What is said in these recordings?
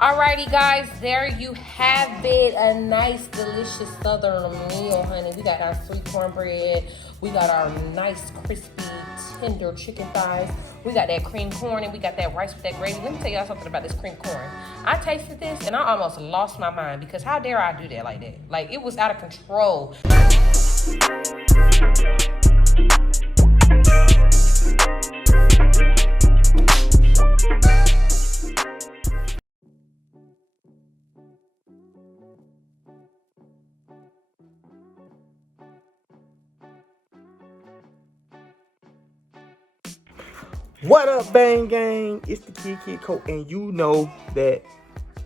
Alrighty, guys, there you have it. A nice, delicious southern meal, honey. We got our sweet cornbread. We got our nice, crispy, tender chicken thighs. We got that cream corn, and we got that rice with that gravy. Let me tell y'all something about this cream corn. I tasted this, and I almost lost my mind because how dare I do that like that? Like, it was out of control. What up, Bang Gang? It's the Kid Coat, and you know that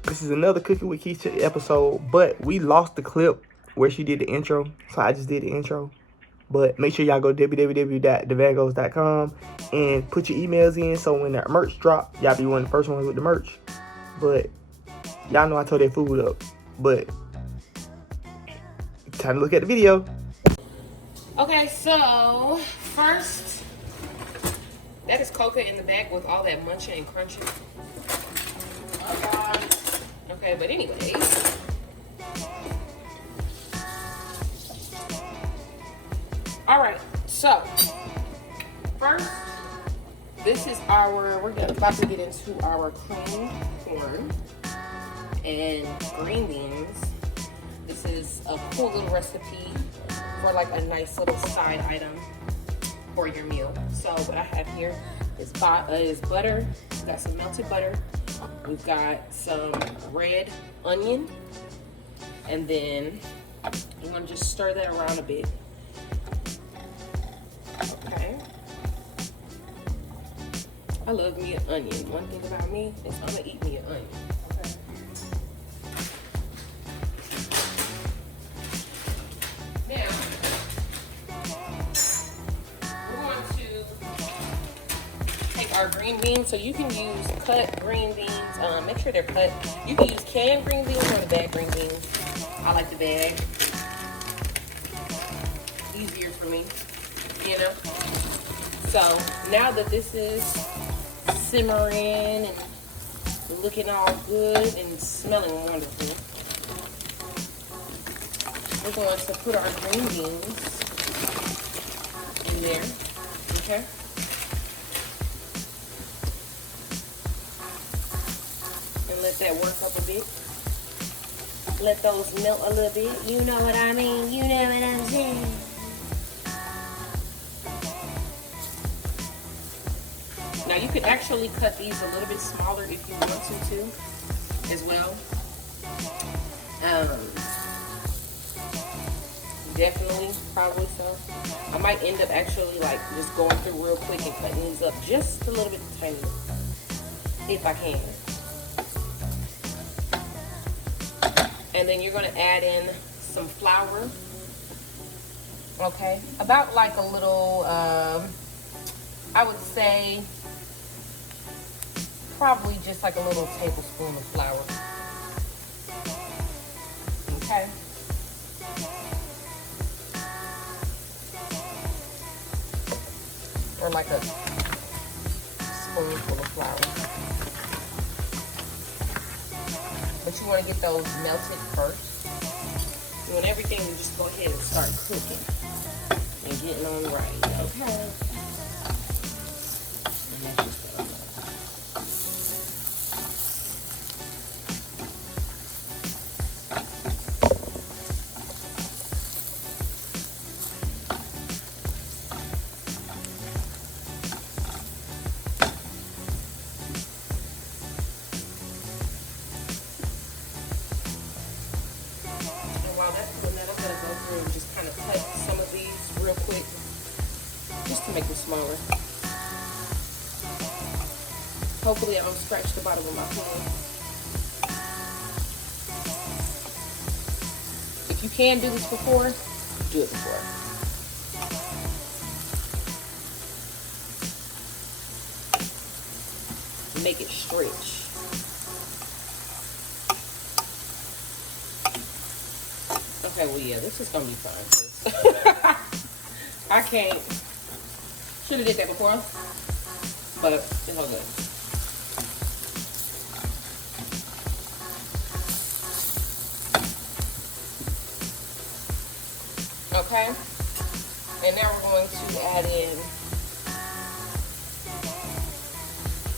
this is another Cooking with Keisha episode, but we lost the clip where she did the intro, so I just did the intro. But make sure y'all go www.thevangos.com and put your emails in, so when that merch drop, y'all be one of the first ones with the merch. But y'all know I tore that food up, but time to look at the video. Okay, so first, that is coca in the back with all that munching and crunching. Okay, but anyways. Alright, so first, this is we're about to get into our cream corn and green beans. This is a cool little recipe for like a nice little side item for your meal. So what I have here is butter. We've got some melted butter. We've got some red onion. And then I'm gonna just stir that around a bit. Okay. I love me an onion. One thing about me is I'm gonna eat me an onion. Okay. Now, our green beans, so you can use cut green beans. Make sure they're cut. You can use canned green beans or the bag green beans. I like the bag. Easier for me, you know. So now that this is simmering and looking all good and smelling wonderful, we're going to put our green beans in there. Okay. Let that work up a bit. Let those melt a little bit. You know what I mean. You know what I'm saying. Now you could actually cut these a little bit smaller if you want to too, as well. Definitely, probably so. I might end up actually like just going through real quick and cutting these up just a little bit tiny, if I can. And then you're going to add in some flour. Okay. About like a little, I would say, probably just like a little tablespoon of flour. Okay. Or like a spoonful of flour. But you want to get those melted first. You want everything to just go ahead and start cooking and getting on right, okay? And just kind of cut some of these real quick just to make them smaller. Hopefully I don't scratch the bottom of my pan. If you can do this before, do it before. Make it stretch. Okay, well, yeah, this is gonna be fun. I can't. Should have did that before, but it's all good. Okay? And now we're going to add in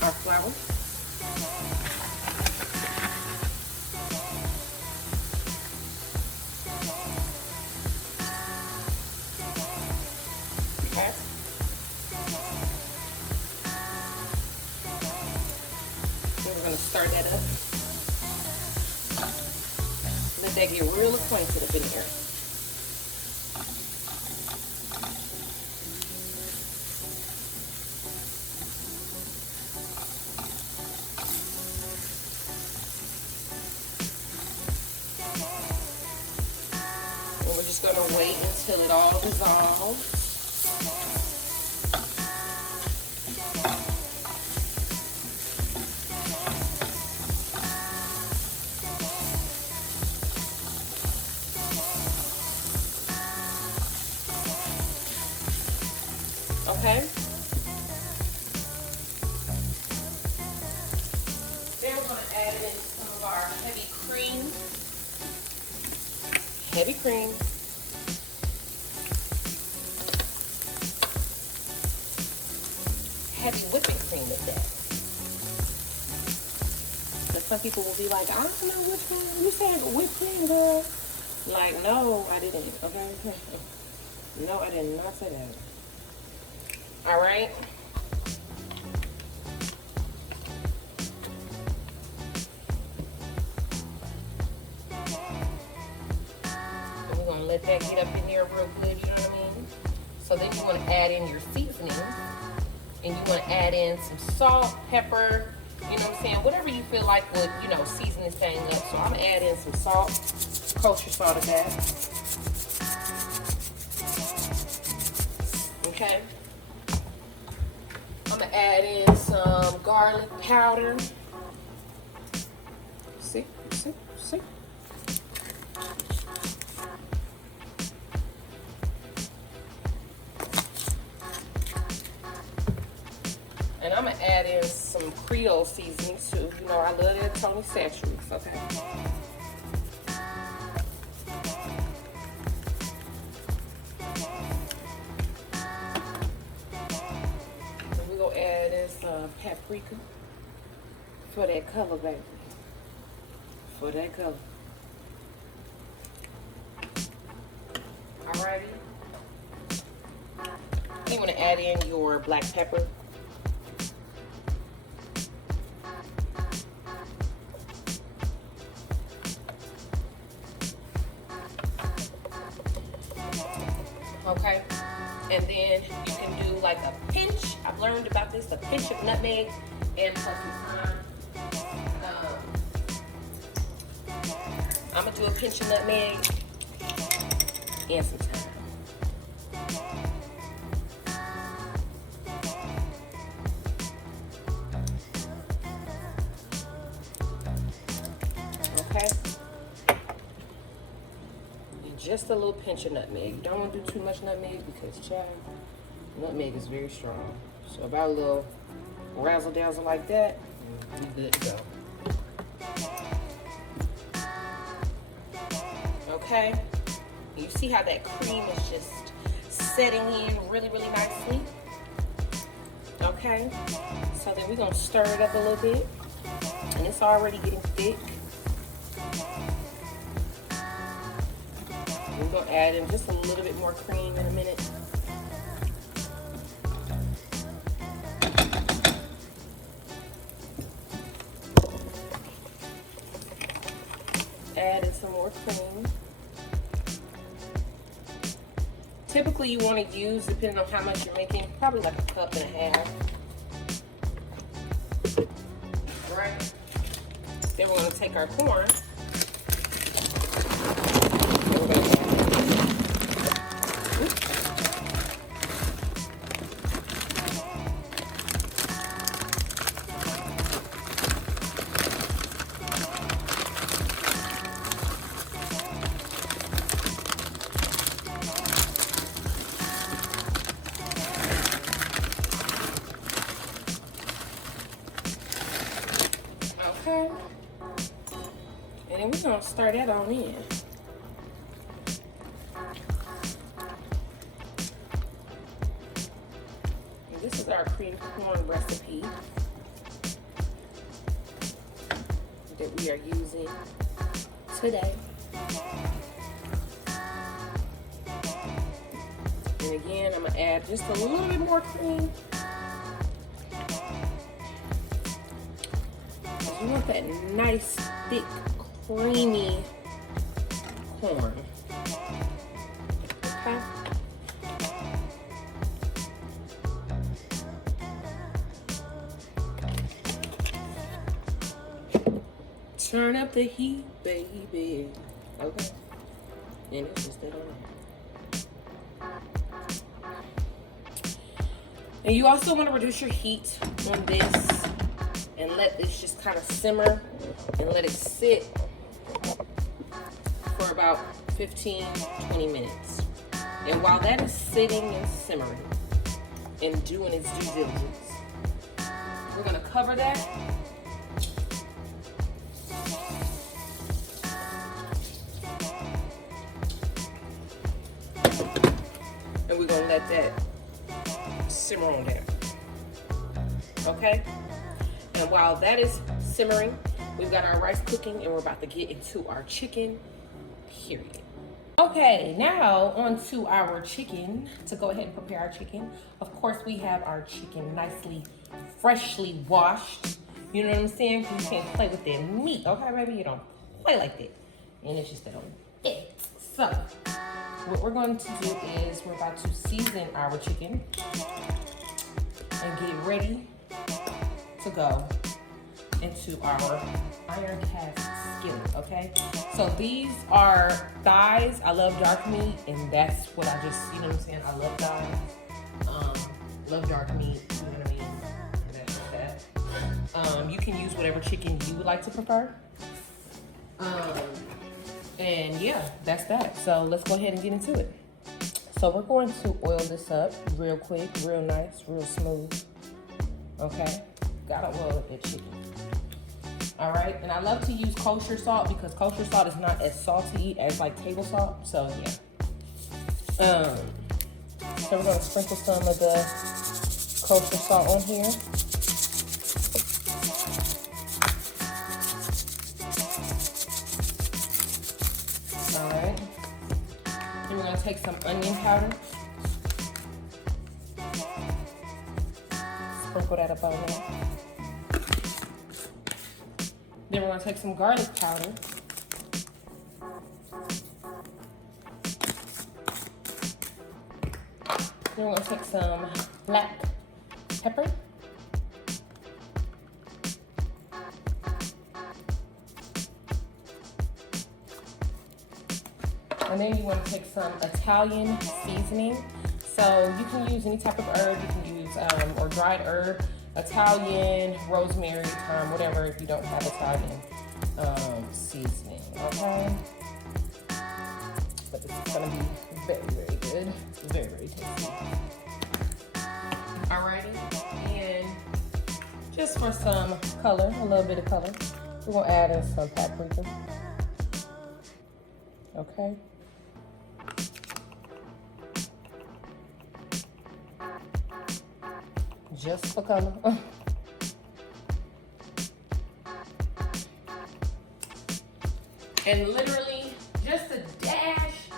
our flour. Okay. So we're going to stir that up. Let that get real acquainted up in here. And we're just going to wait until it all dissolves. Okay. Then we're going to add in some of our heavy cream. Heavy cream. Heavy whipping cream at that. But some people will be like, I don't know which one. You said whipped cream, girl. Like, no, I didn't. Okay. No, I did not say that. All right. And we're going to let that get up in there real good, you know what I mean? So then you want to add in your seasoning. And you want to add in some salt, pepper, you know what I'm saying? Whatever you feel like would, you know, season this thing up. So I'm going to add in some salt, kosher salt of that. Okay. I'm going to add in some garlic powder. See? And I'm going to add in some Creole seasoning too. You know, I love that Tony Saturates, okay? And we're going to add in some paprika for that color, baby. For that color. Alrighty. You want to add in your black pepper. Okay, and then you can do like a pinch. I've learned about this, a pinch of nutmeg and plus some thyme. I'm gonna do a pinch of nutmeg and some thyme. Okay. Just a little pinch of nutmeg. You don't want to do too much nutmeg because, child, nutmeg is very strong. So about a little razzle dazzle like that, we good to go. Okay. You see how that cream is just setting in really, really nicely. Okay. So then we're gonna stir it up a little bit, and it's already getting thick. We're going to add in just a little bit more cream in a minute. Add in some more cream. Typically you want to use, depending on how much you're making, probably like a cup and a half. Right? Then we're going to take our corn. Okay. And then we're going to stir that on in. our cream corn recipe that we are using today. And again, I'm gonna add just a little bit more cream. You want that nice, thick, creamy corn. Okay. Turn up the heat, baby. Okay. And it's just that on. And you also want to reduce your heat on this and let this just kind of simmer and let it sit for about 15-20 minutes. And while that is sitting and simmering and doing its due diligence, we're gonna cover that. And we're gonna let that simmer on down. Okay? And while that is simmering, we've got our rice cooking and we're about to get into our chicken, period. Okay, now on to our chicken. To go ahead and prepare our chicken, of course we have our chicken nicely, freshly washed. You know what I'm saying? You can't play with that meat, okay, baby? You don't play like that. And it's just that on it. So, what we're going to do is we're about to season our chicken and get ready to go into our iron cast skillet, okay? So these are thighs. I love dark meat, and that's what I just, you know what I'm saying? I love thighs. Love dark meat, you know what I mean? And that's that. You can use whatever chicken you would like to prefer. And yeah, that's that. So let's go ahead and get into it. So we're going to oil this up real quick, real nice, real smooth. Okay? Gotta oil up that chicken. All right, and I love to use kosher salt because kosher salt is not as salty as like table salt. So yeah. So we're gonna sprinkle some of the kosher salt on here. All right. And we're gonna take some onion powder. Sprinkle that up on there. Then we're gonna take some garlic powder. Then we're gonna take some black pepper. And then you wanna take some Italian seasoning. So you can use any type of herb. You can use, or dried herb. Italian, rosemary, thyme, whatever, if you don't have Italian seasoning, okay? But it's gonna be very, very good. Very, very tasty. Alrighty, and just for some color, a little bit of color, we're gonna add in some paprika. Okay? Just for color. And literally just a dash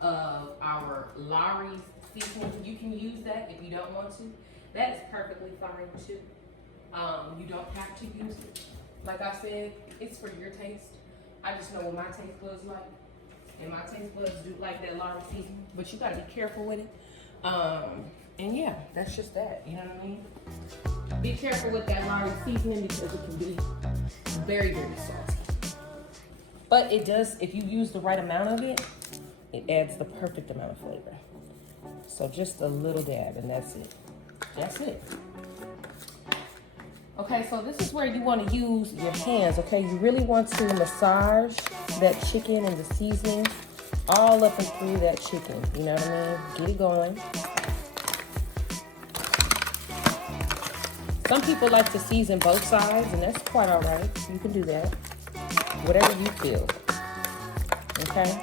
of our Lawry's seasoning. You can use that if you don't want to. That is perfectly fine too. You don't have to use it. Like I said, it's for your taste. I just know what my taste buds like. And my taste buds do like that Lawry's seasoning. But you gotta be careful with it. And yeah, that's just that, you know what I mean? Be careful with that Lawry's seasoning because it can be very, very salty. But it does, if you use the right amount of it, it adds the perfect amount of flavor. So just a little dab and that's it. That's it. Okay, so this is where you want to use your hands, okay? You really want to massage that chicken and the seasoning all up and through that chicken, you know what I mean? Get it going. Some people like to season both sides, and that's quite all right. You can do that. Whatever you feel. Okay?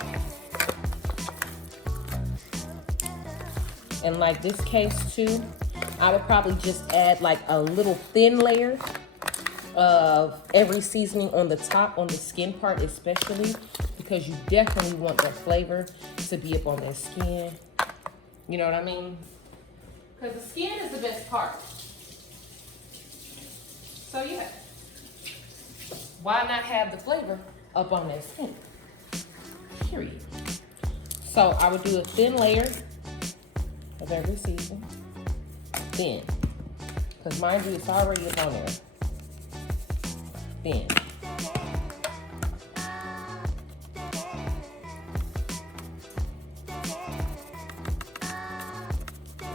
And like this case too, I would probably just add like a little thin layer of every seasoning on the top, on the skin part especially, because you definitely want that flavor to be up on that skin. You know what I mean? Because the skin is the best part. So yeah, why not have the flavor up on that skin? Period. So I would do a thin layer of every season. Thin. Because mind you, it's already up on there. Thin.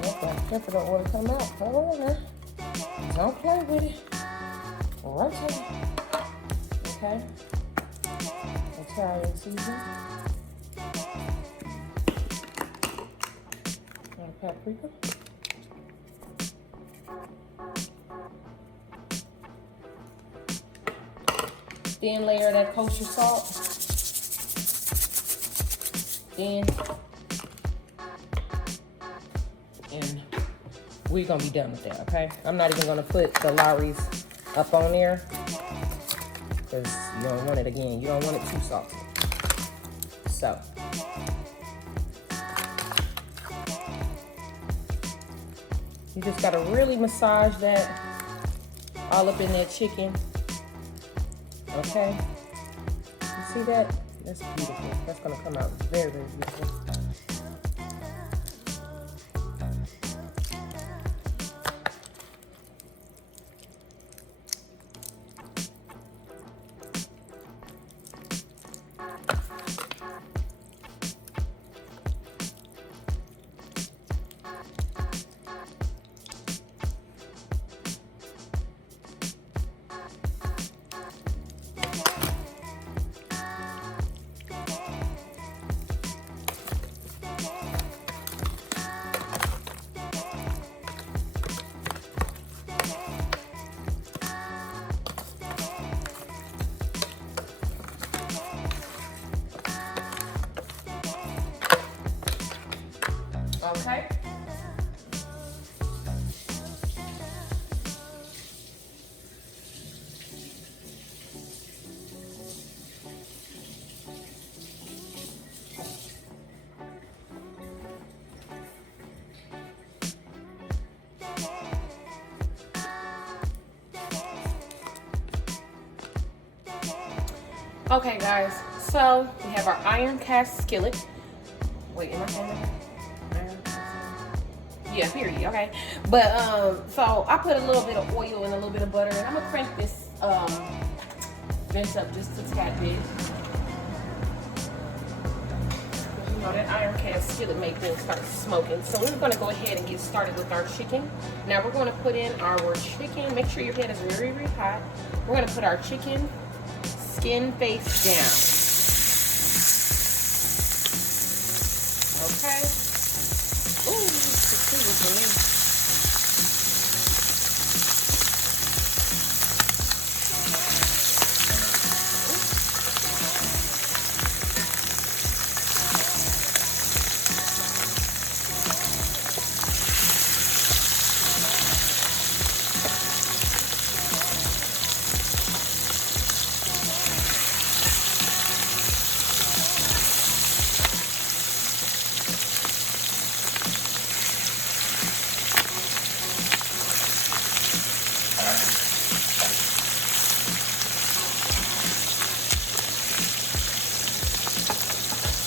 Okay, pepper don't want to come out. Hold on now. Don't play with it. Right there. Okay. Italian season. And paprika. Thin layer of that kosher salt. Thin. And we're gonna be done with that, okay? I'm not even gonna put the Lowry's up on there because you don't want it again. You don't want it too salty. So. You just gotta really massage that all up in that chicken. Okay? You see that? That's beautiful. That's gonna come out very, very beautiful. Okay? Okay, guys, so we have our iron cast skillet. Wait, am I saying that? Yeah, period. Okay, but so I put a little bit of oil and a little bit of butter, and I'm gonna crank this vent up just a tad bit. You know that iron cast skillet make things start smoking. So we're gonna go ahead and get started with our chicken. Now we're gonna put in our chicken. Make sure your head is very, very hot. We're gonna put our chicken skin face down. Okay. Ooh, it's too good for me.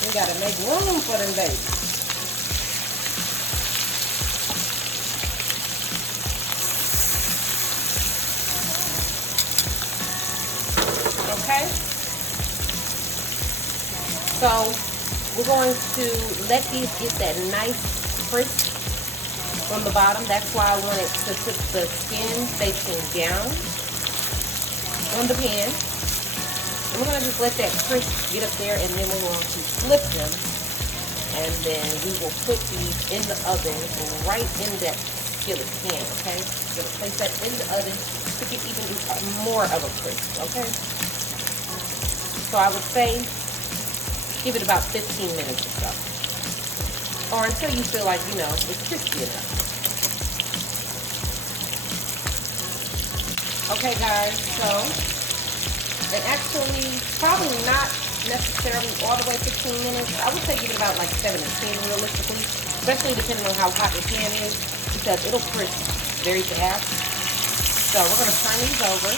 We gotta make room for them babies. Okay? So we're going to let these get that nice crisp from the bottom. That's why I wanted to put the skin facing down on the pan. And we're going to just let that crisp get up there, and then we're going to flip them. And then we will put these in the oven right in that skillet pan, okay? We're going to place that in the oven to get even more of a crisp, okay? So I would say give it about 15 minutes or so. or until you feel like, you know, it's crispy enough. Okay, guys, so, and actually, probably not necessarily all the way 15 minutes. I would say give it about like 7 to 10 realistically, especially depending on how hot your pan is, because it'll crisp very fast. So we're gonna turn these over.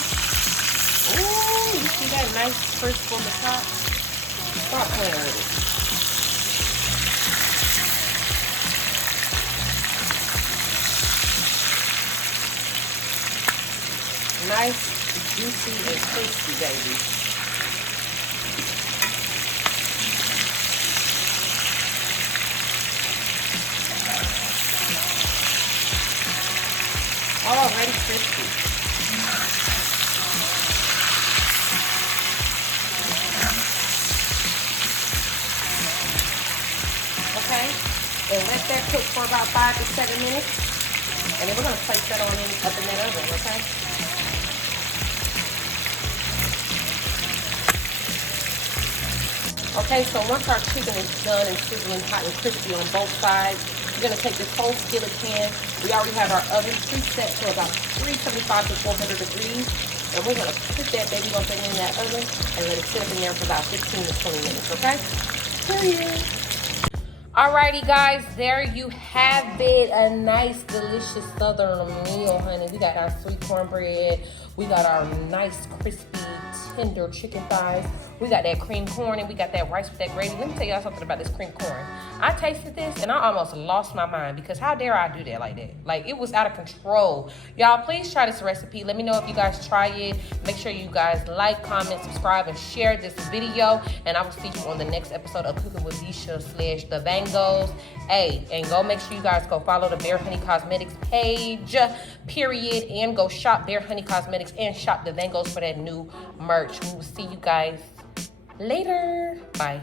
Ooh, you see that nice crisp on the top? Stop playing with it. Nice, juicy, and crispy, baby. Already crispy. Okay, and let that cook for about 5 to 7 minutes, and then we're gonna place that on up in that oven. Okay. Okay, so once our chicken is done and sizzling hot and crispy on both sides, we're gonna take this whole skillet pan. We already have our oven preset to about 375 to 400 degrees. And we're gonna put that baby up in that oven and let it sit up in there for about 15 to 20 minutes, okay? Period. Alrighty, guys, there you have it. A nice, delicious southern meal, honey. We got our sweet cornbread. We got our nice, crispy, tender chicken thighs. We got that cream corn, and we got that rice with that gravy. Let me tell y'all something about this cream corn. I tasted this, and I almost lost my mind, because how dare I do that like that? Like, it was out of control. Y'all, please try this recipe. Let me know if you guys try it. Make sure you guys like, comment, subscribe, and share this video. And I will see you on the next episode of Cooking with Keisha / The Vangos. Hey, and go make sure you guys go follow the Bare Honey Cosmetics page, period. And go shop Bare Honey Cosmetics and shop The Vangos for that new merch. We will see you guys later. Bye.